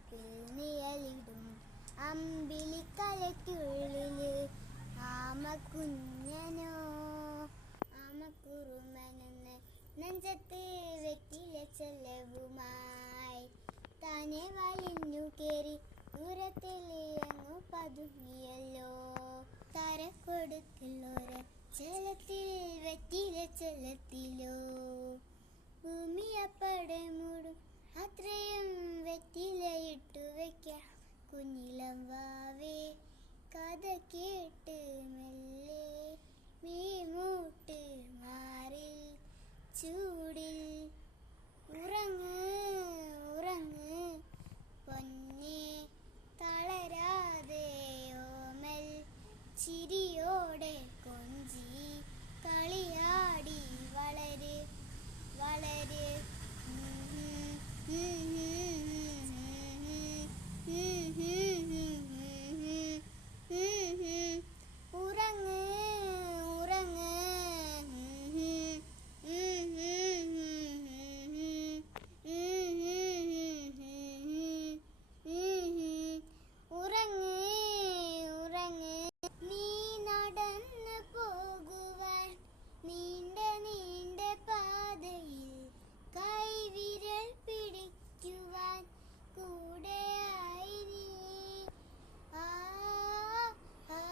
കിടക്കിൽ നിഴലിടും അമ്പിളിക്കലയ്ക്കുള്ളില് ആമക്കുഞ്ഞനോ ആമക്കുറുമനെന്ന് നെഞ്ചത്ത് വെറ്റില ചെലവുമായി താനെ വലിഞ്ഞു കേറി ദൂരത്തിലങ്ങു പതുങ്ങിയല്ലോ. തരക്കൊടുത്തുള്ളൊരു ചെലത്തിൽ വെറ്റില ചെലത്തിലോ ഭൂമിയപ്പടെ മൂടും അത്രയും വെറ്റിലയിട്ടു വെക്കാം. കുഞ്ഞിളം വാവേ കഥ കേട്ട് മെല്ലെ മീമൂട്ട് മാറിൽ ചൂടിൽ ഉറങ്ങ് ഉറങ്ങ് പൊന്നേ തളരാതെ ഓമൽ ചിരിയോടെ കൊഞ്ചി കളിയാടി വളര് വളര്. ഉറങ്ങ് ഉറങ്ങ് ഉറങ്ങ് ഉറങ്ങ്. നീ നടന്നു പോകുവാൻ നീണ്ട നീണ്ട പാതയിൽ കൈവിരൽ പിടിക്കുവാൻ കൂടെയായി നീ. ആ ആ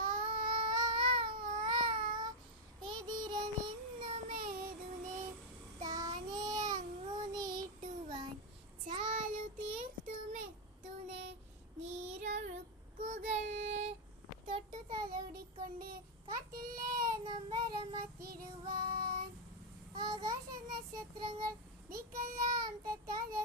ആ എതിരെ നിന്നുമേതുനെ താനെ അങ്ങു നീട്ടുവാൻ ചാലു തീർത്തുമെത്തുനെ നീരൊഴുക്കുകൾ തൊട്ടു തലോടിക്കൊണ്ട് കാറ്റിലെ നൊമ്പരം മാറ്റിടുവാൻ ആകാശ നക്ഷത്രങ്ങൾ ദിക്കെല്ലാം തെറ്റാതെ